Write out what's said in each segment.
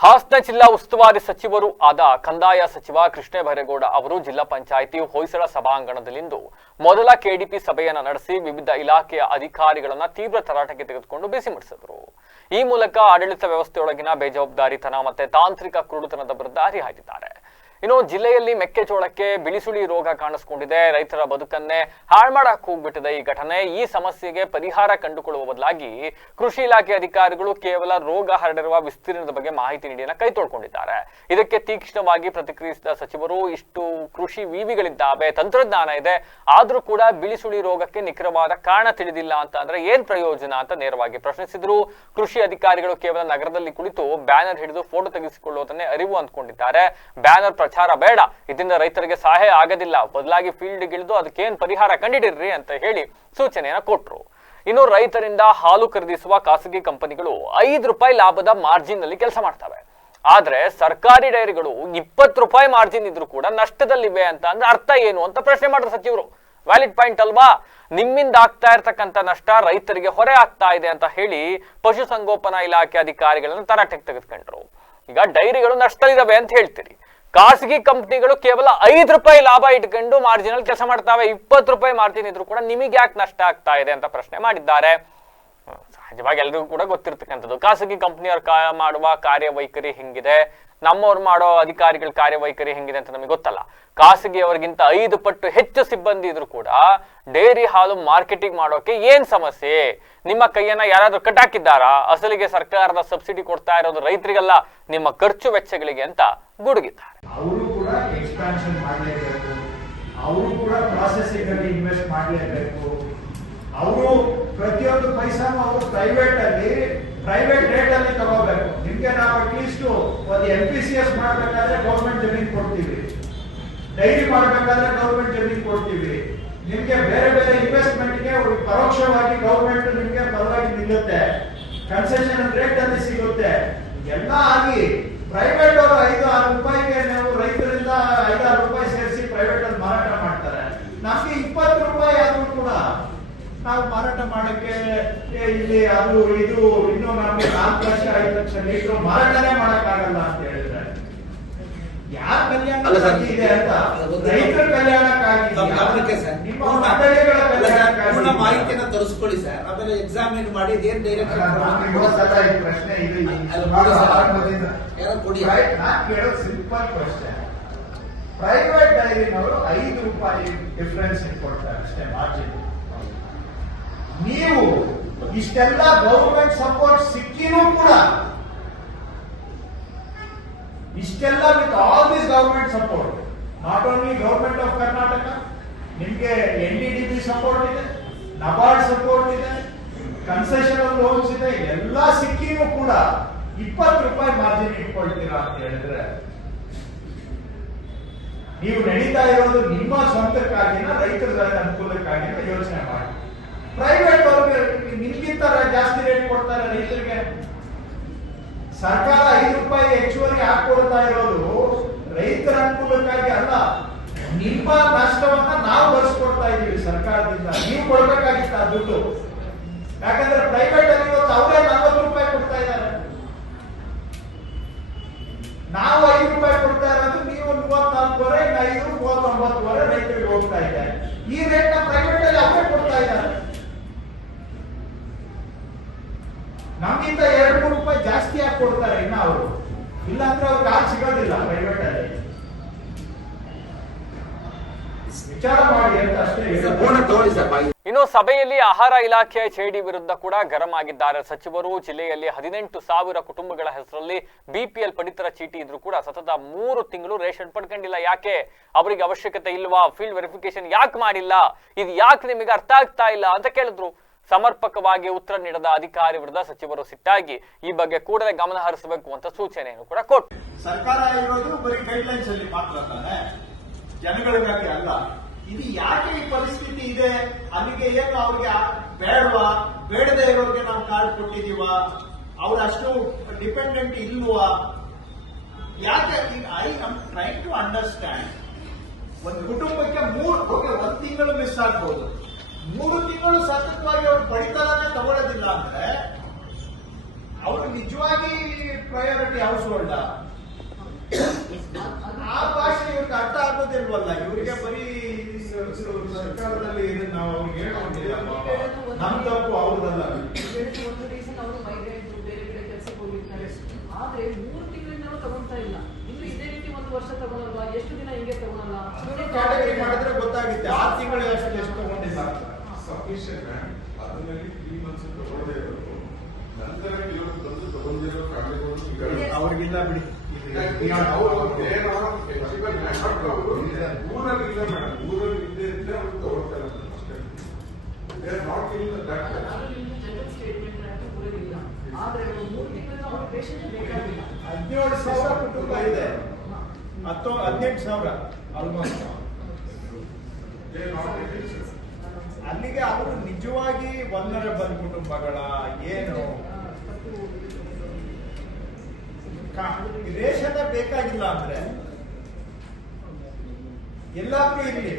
ಹಾಸನ ಜಿಲ್ಲಾ ಉಸ್ತುವಾರಿ ಸಚಿವರು ಆದ ಕಂದಾಯ ಸಚಿವ ಕೃಷ್ಣ ಬೈರೇಗೌಡ ಅವರು ಜಿಲ್ಲಾ ಪಂಚಾಯಿತಿ ಹೊಯ್ಸಳ ಸಭಾಂಗಣದಲ್ಲಿಂದು ಮೊದಲ ಕೆಡಿಪಿ ಸಭೆಯನ್ನ ನಡೆಸಿ ವಿವಿಧ ಇಲಾಖೆಯ ಅಧಿಕಾರಿಗಳನ್ನ ತೀವ್ರ ತರಾಟೆಗೆ ತೆಗೆದುಕೊಂಡು ಬಿಸಿ ಮುಡಿಸಿದರು. ಈ ಮೂಲಕ ಆಡಳಿತ ವ್ಯವಸ್ಥೆಯೊಳಗಿನ ಬೇಜವಾಬ್ದಾರಿತನ ಮತ್ತೆ ತಾಂತ್ರಿಕ ಕುರುಡುತನದ ವಿರುದ್ಧ ಹರಿಹಾಯ್ದಿದ್ದಾರೆ ಇನ್ನು ಜಿಲ್ಲೆಯಲ್ಲಿ ಮೆಕ್ಕೆಜೋಳಕ್ಕೆ ಬಿಳಿಸುಳಿ ರೋಗ ಕಾಣಿಸ್ಕೊಂಡಿದೆ. ರೈತರ ಬದುಕನ್ನೇ ಹಾಳು ಮಾಡಕ್ ಹೋಗ್ಬಿಟ್ಟಿದೆ ಈ ಘಟನೆ. ಈ ಸಮಸ್ಯೆಗೆ ಪರಿಹಾರ ಕಂಡುಕೊಳ್ಳುವ ಬದಲಾಗಿ ಕೃಷಿ ಇಲಾಖೆ ಅಧಿಕಾರಿಗಳು ಕೇವಲ ರೋಗ ಹರಡಿರುವ ವಿಸ್ತೀರ್ಣದ ಬಗ್ಗೆ ಮಾಹಿತಿ ನೀಡಿನ ಕೈ ತೊಳ್ಕೊಂಡಿದ್ದಾರೆ. ಇದಕ್ಕೆ ತೀಕ್ಷ್ಣವಾಗಿ ಪ್ರತಿಕ್ರಿಯಿಸಿದ ಸಚಿವರು, ಇಷ್ಟು ಕೃಷಿ ವಿವಿಗಳಿದ್ದಾವೆ, ತಂತ್ರಜ್ಞಾನ ಇದೆ, ಆದ್ರೂ ಕೂಡ ಬಿಳಿಸುಳಿ ರೋಗಕ್ಕೆ ನಿಖರವಾದ ಕಾರಣ ತಿಳಿದಿಲ್ಲ ಅಂತ ಅಂದ್ರೆ ಏನ್ ಪ್ರಯೋಜನ ಅಂತ ನೇರವಾಗಿ ಪ್ರಶ್ನಿಸಿದ್ರು. ಕೃಷಿ ಅಧಿಕಾರಿಗಳು ಕೇವಲ ನಗರದಲ್ಲಿ ಕುಳಿತು ಬ್ಯಾನರ್ ಹಿಡಿದು ಫೋಟೋ ತೆಗೆಸಿಕೊಳ್ಳುವುದನ್ನೇ ಅರಿವು ಅಂದ್ಕೊಂಡಿದ್ದಾರೆ. ಬ್ಯಾನರ್ ಪ್ರಚಾರ ಬೇಡ. ಇದರಿಂದ ರೈತರಿಗೆ ಸಹಾಯ ಆಗೋದಿಲ್ಲ. ಬದಲಾಗಿ ಫೀಲ್ಡ್ ಅದಕ್ಕೇನು ಅದಕ್ಕೇನ್ ಪರಿಹಾರ ಕಂಡಿಡಿರ್ರಿ ಅಂತ ಹೇಳಿ ಸೂಚನೆಯನ್ನ ಕೊಟ್ರು. ಇನ್ನು ರೈತರಿಂದ ಹಾಲು ಖರೀದಿಸುವ ಖಾಸಗಿ ಕಂಪನಿಗಳು ಐದು ರೂಪಾಯಿ ಲಾಭದ ಮಾರ್ಜಿನ್ನಲ್ಲಿ ಕೆಲಸ ಮಾಡ್ತವೆ. ಆದ್ರೆ ಸರ್ಕಾರಿ ಡೈರಿಗಳು ಇಪ್ಪತ್ತು ರೂಪಾಯಿ ಮಾರ್ಜಿನ್ ಇದ್ರೂ ಕೂಡ ನಷ್ಟದಲ್ಲಿವೆ ಅಂತ ಅಂದ್ರೆ ಅರ್ಥ ಏನು ಅಂತ ಪ್ರಶ್ನೆ ಮಾಡಿದ್ರು ಸಚಿವರು. ವ್ಯಾಲಿಡ್ ಪಾಯಿಂಟ್ ಅಲ್ವಾ? ನಿಮ್ಮಿಂದ ಆಗ್ತಾ ಇರ್ತಕ್ಕಂಥ ನಷ್ಟ ರೈತರಿಗೆ ಹೊರೆ ಆಗ್ತಾ ಇದೆ ಅಂತ ಹೇಳಿ ಪಶುಸಂಗೋಪನಾ ಇಲಾಖೆ ಅಧಿಕಾರಿಗಳನ್ನ ತರಾಟೆಗೆ ತೆಗೆದುಕೊಂಡ್ರು. ಈಗ ಡೈರಿಗಳು ನಷ್ಟದಲ್ಲಿದ್ದಾವೆ ಅಂತ ಹೇಳ್ತೀರಿ. ಖಾಸಗಿ ಕಂಪ್ನಿಗಳು ಕೇವಲ ಐದು ರೂಪಾಯಿ ಲಾಭ ಇಟ್ಕೊಂಡು ಮಾರ್ಜಿನಲ್ ಕೆಲಸ ಮಾಡ್ತಾವೆ, ಇಪ್ಪತ್ತು ರೂಪಾಯಿ ಮಾರ್ಜಿನ್ ಇದ್ರು ಕೂಡ ನಿಮಗೆ ಯಾಕೆ ನಷ್ಟ ಆಗ್ತಾ ಇದೆ ಅಂತ ಪ್ರಶ್ನೆ ಮಾಡಿದ್ದಾರೆ. ಸಹಜವಾಗಿ ಎಲ್ರಿಗೂ ಕೂಡ ಗೊತ್ತಿರ್ತಕ್ಕಂಥದ್ದು. ಖಾಸಗಿ ಕಂಪ್ನಿಯವ್ರ ಕಾ, ಮಾಡುವ ಕಾರ್ಯವೈಖರಿ ಹೆಂಗಿದೆ? ನಮ್ಮವ್ರು ಮಾಡೋ ಅಧಿಕಾರಿಗಳ ಕಾರ್ಯವೈಖರಿ ಹೆಂಗಿದೆ ಅಂತ ನಮಗೆ ಗೊತ್ತಲ್ಲ. ಖಾಸಗಿಯವರಿಗಿಂತ ಐದು ಪಟ್ಟು ಹೆಚ್ಚು ಸಿಬ್ಬಂದಿ ಇದ್ರು ಕೂಡ ಡೈರಿ ಹಾಲು ಮಾರ್ಕೆಟಿಂಗ್ ಮಾಡೋಕೆ ಏನ್ ಸಮಸ್ಯೆ? ನಿಮ್ಮ ಕೈಯನ್ನ ಯಾರಾದ್ರೂ ಕಟ್ಟಾಕಿದ್ದಾರಾ? ಅಸಲಿಗೆ ಸರ್ಕಾರದ ಸಬ್ಸಿಡಿ ಕೊಡ್ತಾ ಇರೋದು ರೈತರಿಗಲ್ಲ, ನಿಮ್ಮ ಖರ್ಚು ವೆಚ್ಚಗಳಿಗೆ ಅಂತ ಗುಡುಗಿದ್ದಾರೆ. ಅವರು ಪ್ರತಿಯೊಂದು ಪೈಸಾನು ಅವರು ಪ್ರೈವೇಟ್ ಅಲ್ಲಿ ಪ್ರೈವೇಟ್ ರೇಟ್ ಅಲ್ಲಿ ತಗೋಬೇಕು. ನಿಮ್ಗೆ ನಾವು ಅಟ್ಲೀಸ್ಟ್ ಒಂದು ಎಂ ಪಿ ಸಿ ಎಸ್ ಮಾಡ್ಬೇಕಾದ್ರೆ ಗೌರ್ಮೆಂಟ್ ಜಮೀನ್ ಕೊಡ್ತೀವಿ. ಡೈರಿ ಮಾಡ್ಬೇಕಾದ್ರೆ ಗೌರ್ಮೆಂಟ್ ಜಮೀನ್ ಕೊಡ್ತೀವಿ. ನಿಮ್ಗೆ ಬೇರೆ ಬೇರೆ ಇನ್ವೆಸ್ಟ್ಮೆಂಟ್ಗೆ ಪರೋಕ್ಷವಾಗಿ ಗೌರ್ಮೆಂಟ್ ನಿಮ್ಗೆ ಪರವಾಗಿ ನಿಲ್ಲುತ್ತೆ. ಕನ್ಸೆಷನ್ ರೇಟ್ ಅಲ್ಲಿ ಸಿಗುತ್ತೆ. ಎಲ್ಲ ಆಗಿ ಪ್ರೈವೇಟ್ ಅವರು ಐದು ಆರು ರೂಪಾಯಿಗೆ ನಾವು ರೈತರಿಂದ ಐದಾರು ರೂಪಾಯಿ ಸೇರಿಸಿ ಪ್ರೈವೇಟ್ ಅಲ್ಲಿ ಮಾರಾಟ ಮಾಡ್ತಾರೆ ನಮ್ಗೆ ಇಪ್ಪತ್ತು ರೂಪಾಯಿ ಆದ್ರೂ ಕೂಡ ನಾವು ಮಾರಾಟ ಮಾಡಕ್ಕೆ ಏ, ಇಲ್ಲಿ ಅದು ಇದು ಇನ್ನು ನಮ್ಗೆ ನಾಲ್ಕು ಲಕ್ಷ ಐದು ಲಕ್ಷ ಲೀಟರ್ ಮಾರಾಟನೇ ಮಾಡಕ್ಕಾಗಲ್ಲ ಅಂತ ಹೇಳಿದ್ರೆ. ಯಾರ ಕಲ್ಯಾಣ ಇದೆ ಅಂತ? ರೈತರ ಕಲ್ಯಾಣಕ್ಕಾಗಿ ನಿಮ್ಮ ಮಾಹಿತಿಯನ್ನ ತರಿಸ್ಕೊಳ್ಳಿ ಸರ್. ಆಮೇಲೆ ಎಕ್ಸಾಮಿನ್ ಮಾಡಿ ಡೈರೆಕ್ಷನ್ ಪ್ರಶ್ನೆ ಇದು ಕೊಡಿ. ನಾನು ಕೇಳೋದು ಸಿಂಪಲ್ ಕ್ವಶನ್ ಪ್ರೈವೇಟ್ ಡೈರಿನವರು ಐದು ರೂಪಾಯಿ ಡಿಫ್ರೆನ್ಸ್ ಕೊಡ್ತಾರೆ ಅಷ್ಟೇ ಮಾರ್ಜಿನ್ ನೀವು ಇಷ್ಟೆಲ್ಲ ಗೌರ್ಮೆಂಟ್ ಸಪೋರ್ಟ್ ಸಿಕ್ಕಿನೂ ಕೂಡ ಇಷ್ಟೆಲ್ಲ with all this government support not only government of Karnataka ನಿಮ್ಗೆ N D D B support ಇದೆ ನಬಾರ್ಡ್ ಸಪೋರ್ಟ್ ಇದೆ ಕನ್ಸೆಷನಲ್ ಲೋನ್ಸ್ ಇದೆ, ಎಲ್ಲ ಸಿಕ್ಕಿನೂ ಕೂಡ ಇಪ್ಪತ್ತು ರೂಪಾಯಿ ಮಾರ್ಜಿನ್ ಇಟ್ಕೊಳ್ತೀರಾ ಅಂತ ಹೇಳಿದ್ರೆ, ನೀವು ನಡೀತಾ ಇರೋದು ನಿಮ್ಮ ಸ್ವಂತಕ್ಕಾಗಿನ ರೈತರ ಅನುಕೂಲಕ್ಕಾಗಿನ ಯೋಚನೆ ಮಾಡಿ. ನಿಮ್ಗಿಂತ ಜಾಸ್ತಿ ರೇಟ್ ಕೊಡ್ತಾರೆ ರೈತರಿಗೆ. ಸರ್ಕಾರ ಐದು ರೂಪಾಯಿ ಹೆಚ್ಚುವರಿ ಹಾಕೊಡ್ತಾ ಇರೋದು ರೈತರ ಅನುಕೂಲಕ್ಕಾಗಿ ಅಲ್ಲ, ನಿಮ್ಮ ನಷ್ಟವನ್ನ ನಾವು ಭರಿಸ್ಕೊಡ್ತಾ ಇದೀವಿ ಸರ್ಕಾರದಿಂದ. ನೀವು ಕೊಡ್ಬೇಕಾಗಿತ್ತು ಆ ದುಡ್ಡು. ಯಾಕಂದ್ರೆ ಪ್ರೈವೇಟ್ ಅಲ್ಲಿ ಇವತ್ತು ಅವರೇ ನಲ್ವತ್ತು ರೂಪಾಯಿ ಕೊಡ್ತಾ ಇದ್ದಾರೆ ನಾವು ಐದು ರೂಪಾಯಿ ಕೊಡ್ತಾ ಇರೋದು ನೀವು ಮೂವತ್ನಾಲ್ಕುವರೆ ಇನ್ನು ಐದು ಮೂವತ್ತೊಂಬತ್ತುವರೆ ರೈತರಿಗೆ ಹೋಗ್ತಾ ಇದೆ ಈ ರೇಟ್ನ ಪ್ರೈವೇಟ್ ಅಲ್ಲಿ ಅವರೇ ಕೊಡ್ತಾ ಇದ್ದಾರೆ ನಮ್ಗಿಂತ ಎರಡು ಮೂರು ರೂಪಾಯಿ ಜಾಸ್ತಿ ಹಾಕಿ ಕೊಡ್ತಾರೆ ಇನ್ನ ಅವರು? ಇಲ್ಲಾಂದ್ರೆ ಅವ್ರಿಗೆ ಆ ಸಿಗೋದಿಲ್ಲ ಪ್ರೈವೇಟ್ ಅಲ್ಲಿ ವಿಚಾರ ಮಾಡಿ ಅಂತ ಅಷ್ಟೇ ಪೂರ್ಣ ಹೇಳೋದು. ಸರ್ ಇನ್ನು ಸಭೆಯಲ್ಲಿ ಆಹಾರ ಇಲಾಖೆಯ ಚೇಡಿ ವಿರುದ್ಧ ಕೂಡ ಗರಂ ಆಗಿದ್ದಾರೆ. ಸಚಿವರು ಜಿಲ್ಲೆಯಲ್ಲಿ ಹದಿನೆಂಟು ಸಾವಿರ ಕುಟುಂಬಗಳ ಹೆಸರಲ್ಲಿ ಬಿಪಿಎಲ್ ಪಡಿತರ ಚೀಟಿ ಇದ್ರೂ ಕೂಡ ಸತತ ಮೂರು ತಿಂಗಳು ರೇಷನ್ ಪಡ್ಕೊಂಡಿಲ್ಲ. ಯಾಕೆ? ಅವರಿಗೆ ಅವಶ್ಯಕತೆ ಇಲ್ವಾ? ಫೀಲ್ಡ್ ವೆರಿಫಿಕೇಶನ್ ಯಾಕೆ ಮಾಡಿಲ್ಲ? ಇದು ಯಾಕೆ ನಿಮಗೆ ಅರ್ಥ ಆಗ್ತಾ ಇಲ್ಲ ಅಂತ ಕೇಳಿದ್ರು. ಸಮರ್ಪಕವಾಗಿ ಉತ್ತರ ನೀಡದ ಅಧಿಕಾರಿ ವಿರುದ್ಧ ಸಚಿವರು ಸಿಟ್ಟಾಗಿ ಈ ಬಗ್ಗೆ ಕೂಡಲೇ ಗಮನ ಹರಿಸಬೇಕು ಅಂತ ಸೂಚನೆಯನ್ನು ಕೂಡ ಕೊಟ್ಟು ಸರ್ಕಾರ ಇರೋದು ಬರೀ ಗೈಡ್ಲೈನ್ಸ್ ಅಲ್ಲಿ ಮಾತ್ರ ಜನಗಳಿಗಾಗಿ ಅಲ್ಲ. ಇದು ಯಾಕೆ ಈ ಪರಿಸ್ಥಿತಿ ಇದೆ? ಅಲ್ಲಿಗೆ ಏನು ಅವ್ರಿಗೆ ಬೇಡವಾ? ಬೇಡದೇ ಇರೋರಿಗೆ ನಾವು ಕಾರ್ಡ್ ಕೊಟ್ಟಿದೀವ ಅವ್ರು ಅಷ್ಟು ಡಿಪೆಂಡೆಂಟ್ ಇಲ್ವಾ? ಯಾಕೆ I am trying to understand ಒಂದು ಕುಟುಂಬಕ್ಕೆ ಮೂರು ಒಂದು ತಿಂಗಳು ಮಿಸ್ ಆಗ್ಬೋದು. ಮೂರು ತಿಂಗಳು ಸತತವಾಗಿ ಅವರು ಪಡಿತರನೇ ತಗೊಳ್ಳೋದಿಲ್ಲ ಅಂದ್ರೆ ಅವರು ನಿಜವಾಗಿ ಪ್ರಯಾರಿಟಿ ಹೌಸ್ ಹೋಲ್ಡ್ ಆ? ಭಾಷೆ ಇವ್ರಿಗೆ ಅರ್ಥ ಆಗೋದಿಲ್ವಲ್ಲ? ಇವರಿಗೆ ಬರೀ ಸರ್ಕಾರದಲ್ಲಿ ಇದನ್ನ ನಾವು ಅವ್ರಿಗೆ ಹೇಳ್ಕೊಂಡಿಲ್ಲ ನಮ್ ತಪ್ಪು ಅವ್ರದಲ್ಲ. ಒಂದು ರೀಸನ್ ಅವರು ಬೇರೆ ಕಡೆ ಕೆಲಸಕ್ಕೆ ಹೋಗಿರ್ತಾರೆ. ಆದ್ರೆ ಮೂರು ತಿಂಗಳಿಂದಲೂ ತಗೊಳ್ತಾ ಇಲ್ಲ. ಇನ್ನು ಇದೇ ರೀತಿ ಒಂದು ವರ್ಷ ತಗೊಳಲ್ವಾ? ಎಷ್ಟು ದಿನ ಹಿಂಗೆ ತಗೊಳಲ್ಲ? ಕ್ಯಾಟಗರಿ ಮಾಡಿದ್ರೆ ಗೊತ್ತಾಗುತ್ತೆ. ಆರು ತಿಂಗಳು ಎಷ್ಟು ಎಷ್ಟು ತಗೊಂಡಿಲ್ಲ. ಸಫಿಷಿಯಂಟ್ ಅದರಲ್ಲಿ ತ್ರೀ ಮಂತ್ಸ್ ತಗೊಳ್ಳದೇ ಇರೋದು ನಂತರ ಇವರು ಬಂದು ತಗೊಂಡಿರೋ ಫ್ಯಾಮಿಲಿಗಳು ಅವ್ರಿಗಿಲ್ಲ ಬಿಡಿ. ಊರಲ್ಲಿ ಇಲ್ಲ ಮೇಡಮ್. ಊರಲ್ಲಿ ಇದ್ದೇ ಇದ್ರೆ ಅವ್ರು ತಗೊಳ್ತಾರೆ ಅಷ್ಟೇ. They are not in that ಹದಿನೇಳು ಸಾವಿರ ಕುಟುಂಬ ಇದೆ. ಹತ್ತು ಹದಿನೆಂಟು ಸಾವಿರ. ಆಲ್ಮೋಸ್ಟ್ ಅಲ್ಲಿಗೆ ಅವರು ನಿಜವಾಗಿ ಬಂದರಬಲ್ ಕುಟುಂಬಗಳ ಏನು? ರೇಷನ್ ಬೇಕಾಗಿಲ್ಲ ಅಂದ್ರೆ ಎಲ್ಲಾದ್ರೂ ಇರಲಿ.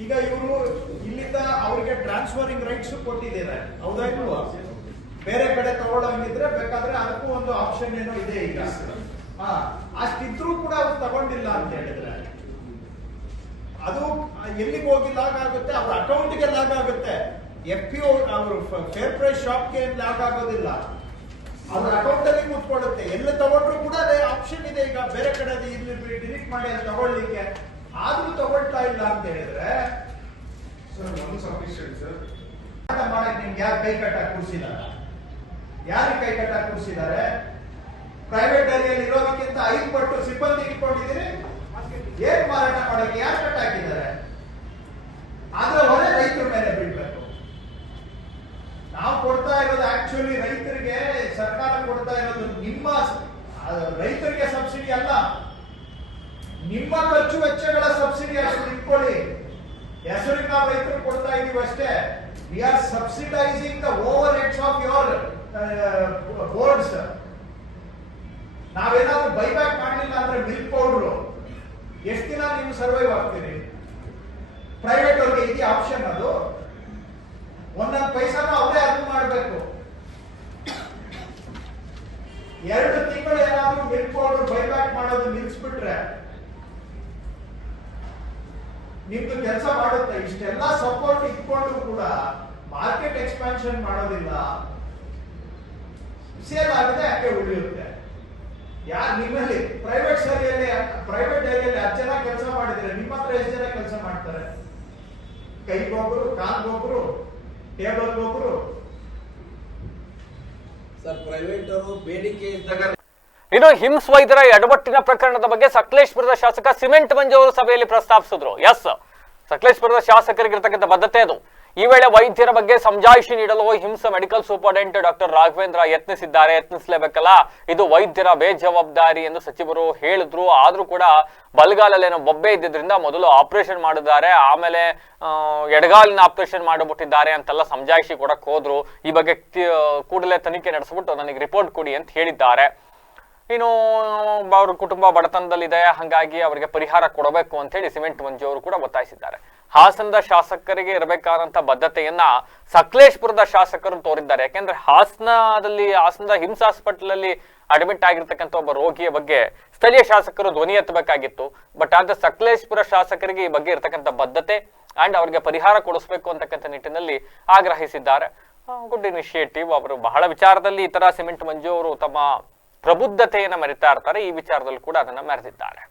ಈಗ ಇವರು ಇಲ್ಲಿಂದ ಅವ್ರಿಗೆ ಟ್ರಾನ್ಸ್ಫರಿಂಗ್ ರೈಟ್ಸ್ ಕೊಟ್ಟಿದ್ದಾರೆ. ಹೌದಾ ಇಲ್ವಾ? ಬೇರೆ ಕಡೆ ತಗೊಳ್ಳಂಗಿದ್ರೆ ಬೇಕಾದ್ರೆ ಅದಕ್ಕೂ ಒಂದು ಆಪ್ಷನ್ ಏನೋ ಇದೆ ಈಗ. ಹಾ, ಅಷ್ಟಿದ್ರೂ ಕೂಡ ಅವ್ರು ತಗೊಂಡಿಲ್ಲ ಅಂತ ಹೇಳಿದ್ರೆ. ಅದು ಎಲ್ಲಿಗೆ ಹೋಗಿ ಲಾಗ್ ಆಗುತ್ತೆ? ಅವ್ರ ಅಕೌಂಟ್ಗೆ ಲಾಗ್ ಆಗುತ್ತೆ. ಎಫ್ ಪಿ ಅವರು ಫೇರ್ ಪ್ರೈಸ್ ಶಾಪ್ಗೆ ಲಾಗ್ ಆಗೋದಿಲ್ಲ. ಅವ್ರ ಅಕೌಂಟ್ ಅಲ್ಲಿ ಕೂತ್ಕೊಳ್ಳುತ್ತೆ. ಎಲ್ಲಿ ತಗೊಂಡ್ರು ಕೂಡ ಅದೇ ಆಪ್ಷನ್ ಇದೆ. ಈಗ ಬೇರೆ ಕಡೆ ಅದು ಇಲ್ಲಿ ಡಿಲೀಟ್ ಮಾಡಿ ಅಲ್ಲಿ ತಗೊಳ್ಳಿಕ್ಕೆ. ಆದ್ರೂ ತಗೊಳ್ತಾ ಇಲ್ಲ ಅಂತ ಹೇಳಿದ್ರೆ ಮಾಡಕ್ ನಿಮ್ಗೆ ಯಾರು ಕೈ ಕಟ್ಟಾಕ್ ಕೂರಿಸಿದಾರ? ಯಾರು ಕೈ ಕಟ್ಟಾಕ್ ಕೂರಿಸಿದ್ದಾರೆ ಪ್ರೈವೇಟ್ ಏರಿಯಲ್ಲಿ ಇರೋದಕ್ಕಿಂತ ಐದು ಪಟ್ಟು ಸಿಬ್ಬಂದಿ ಇಟ್ಕೊಂಡಿದ್ದೀರಿ ಏನ್ ಮಾರಾಟ ಮಾಡಕ್ಕೆ? ಯಾರು ಕಟ್ಟಾಕಿದ್ದಾರೆ ಆದ್ರೆ ಹೊರೆ ರೈತರ ಮೇಲೆ ಬೀಳ್ಬೇಕು ನಾವು ಕೊಡ್ತಾ ಇರೋದು ಆಕ್ಚುಲಿ ರೈತರಿಗೆ ಸರ್ಕಾರ ಕೊಡ್ತಾ ಇರೋದು ನಿಮ್ಮ ಅದು ರೈತರಿಗೆ ಸಬ್ಸಿಡಿ ಅಲ್ಲ ನಿಮ್ಮ ಖರ್ಚು ವೆಚ್ಚಗಳ ಸಬ್ಸಿಡಿ ಅಷ್ಟು ಇಟ್ಕೊಳ್ಳಿ ಹೆಸರಿಗೆ ನಾವು ರೈತರು ಕೊಡ್ತಾ ಇದೀವಿ ಅಷ್ಟೇ we are subsidising the over of of your boards ನಾವೇನಾದ್ರೂ ಬೈಬ್ಯಾಕ್ ಮಾಡಲಿಲ್ಲ ಅಂದ್ರೆ ಮಿಲ್ಕ್ ಪೌಡ್ರು ಎಷ್ಟು ದಿನ ನೀವು ಸರ್ವೈವ್ ಆಗ್ತೀರಿ? ಪ್ರೈವೇಟ್ ಅವ್ರಿಗೆ ಇದೆಯಾ ಆಪ್ಷನ್ ಅದು ಒಂದೊಂದು ಪೈಸಾನು ಅವರೇ ಅರ್ನ್ ಮಾಡಬೇಕು ಎರಡು ತಿಂಗಳು ಏನಾದ್ರೂ ಮಿಲ್ಕ್ ಪೌಡರ್ ಬೈಬ್ಯಾಕ್ ಮಾಡೋದು ನಿಲ್ಸ್ಬಿಟ್ರೆ ನಿಮ್ದು ಕೆಲಸ ಮಾಡುತ್ತೆ ಇಷ್ಟೆಲ್ಲ ಸಪೋರ್ಟ್ ಇಟ್ಕೊಂಡ್ರು ಕೂಡ ಮಾರ್ಕೆಟ್ ಎಕ್ಸ್ಪಾನ್ಷನ್ ಮಾಡೋದಿಲ್ಲ. ಸೇಲ್ ಆಗದೆ ಯಾಕೆ ಉಳಿಯುತ್ತೆ? ಯಾರು ನಿಮ್ಮಲ್ಲಿ? ಪ್ರೈವೇಟ್ ಸರಿಯಲ್ಲಿ ಪ್ರೈವೇಟ್ ಏರಿಯಲ್ಲಿ ಹತ್ತು ಜನ ಕೆಲಸ ಮಾಡಿದ್ರೆ ನಿಮ್ಮ ಹತ್ರ ಎಷ್ಟು ಜನ ಕೆಲಸ ಮಾಡ್ತಾರೆ? ಕೈಗೊಬ್ರು ಕಾಲ್ಗೊಬ್ರು ಟೇಬಲ್ಗೊಬ್ರು ಸರ್ ಪ್ರೈವೇಟ್ ಅವರು ಬೇಡಿಕೆ ಇದ್ದಾಗ ಇನ್ನು ಹಿಮ್ಸ್ ವೈದ್ಯರ ಎಡವಟ್ಟಿನ ಪ್ರಕರಣದ ಬಗ್ಗೆ ಸಕಲೇಶ್ಪುರದ ಶಾಸಕ ಸಿಮೆಂಟ್ ಮಂಜು ಅವರು ಸಭೆಯಲ್ಲಿ ಪ್ರಸ್ತಾಪಿಸಿದ್ರು. ಎಸ್ ಸಕಲೇಶ್ಪುರದ ಶಾಸಕರಿಗಿರ್ತಕ್ಕಂಥ ಬದ್ಧತೆ ಅದು. ಈ ವೇಳೆ ವೈದ್ಯರ ಬಗ್ಗೆ ಸಮಜಾಯಿಷಿ ನೀಡಲು ಹಿಂಸ ಮೆಡಿಕಲ್ ಸೂಪರ್ಡೆಂಟ್ ಡಾಕ್ಟರ್ ರಾಘವೇಂದ್ರ ಯತ್ನಿಸಿದ್ದಾರೆ. ಯತ್ನಿಸಲೇಬೇಕಲ್ಲ? ಇದು ವೈದ್ಯರ ಬೇಜವಾಬ್ದಾರಿ ಎಂದು ಸಚಿವರು ಹೇಳಿದ್ರು. ಆದ್ರೂ ಕೂಡ ಬಲಗಾಲಲ್ಲೇನೋ ಬೊಬ್ಬೆ ಇದ್ದಿದ್ರಿಂದ ಮೊದಲು ಆಪರೇಷನ್ ಮಾಡಿದ್ದಾರೆ. ಆಮೇಲೆ ಎಡಗಾಲಿನ ಆಪರೇಷನ್ ಮಾಡಿಬಿಟ್ಟಿದ್ದಾರೆ ಅಂತೆಲ್ಲ ಸಮಜಾಯಿಷಿ ಕೊಡಕ್ ಹೋದ್ರು. ಈ ಬಗ್ಗೆ ಕೂಡಲೇ ತನಿಖೆ ನಡೆಸ್ಬಿಟ್ಟು ನನಗೆ ರಿಪೋರ್ಟ್ ಕೊಡಿ ಅಂತ ಹೇಳಿದ್ದಾರೆ. ಇನ್ನು, ಅವ್ರ ಕುಟುಂಬ ಬಡತನದಲ್ಲಿದೆ. ಹಾಗಾಗಿ ಅವರಿಗೆ ಪರಿಹಾರ ಕೊಡಬೇಕು ಅಂತ ಹೇಳಿ ಸಿಮೆಂಟ್ ಮಂಜು ಅವರು ಕೂಡ ಒತ್ತಾಯಿಸಿದ್ದಾರೆ. ಹಾಸನದ ಶಾಸಕರಿಗೆ ಇರಬೇಕಾದಂತ ಬದ್ಧತೆಯನ್ನ ಸಕಲೇಶ್ಪುರದ ಶಾಸಕರು ತೋರಿದ್ದಾರೆ. ಯಾಕೆಂದ್ರೆ ಹಾಸನದಲ್ಲಿ, ಹಾಸನದ ಹಿಮ್ಸ್ ಹಾಸ್ಪಿಟಲ್ ಅಡ್ಮಿಟ್ ಆಗಿರ್ತಕ್ಕಂಥ ಒಬ್ಬ ರೋಗಿಯ ಬಗ್ಗೆ ಸ್ಥಳೀಯ ಶಾಸಕರು ಧ್ವನಿ ಎತ್ತಬೇಕಾಗಿತ್ತು. ಬಟ್ ಆದ್ರೆ ಸಕಲೇಶ್ಪುರ ಶಾಸಕರಿಗೆ ಈ ಬಗ್ಗೆ ಇರತಕ್ಕಂಥ ಬದ್ಧತೆ ಅಂಡ್ ಅವರಿಗೆ ಪರಿಹಾರ ಕೊಡಿಸ್ಬೇಕು ಅಂತಕ್ಕಂಥ ನಿಟ್ಟಿನಲ್ಲಿ ಆಗ್ರಹಿಸಿದ್ದಾರೆ. ಗುಡ್ ಇನಿಷಿಯೇಟಿವ್ ಅವರು ಬಹಳ ವಿಚಾರದಲ್ಲಿ ಈ ತರ ಸಿಮೆಂಟ್ ಮಂಜು ಅವರು ತಮ್ಮ ಪ್ರಬುದ್ಧತೆಯನ್ನು ಮರೆತಾ ಇರ್ತಾರೆ. ಈ ವಿಚಾರದಲ್ಲೂ ಕೂಡ ಅದನ್ನ ಮೆರೆದಿದ್ದಾರೆ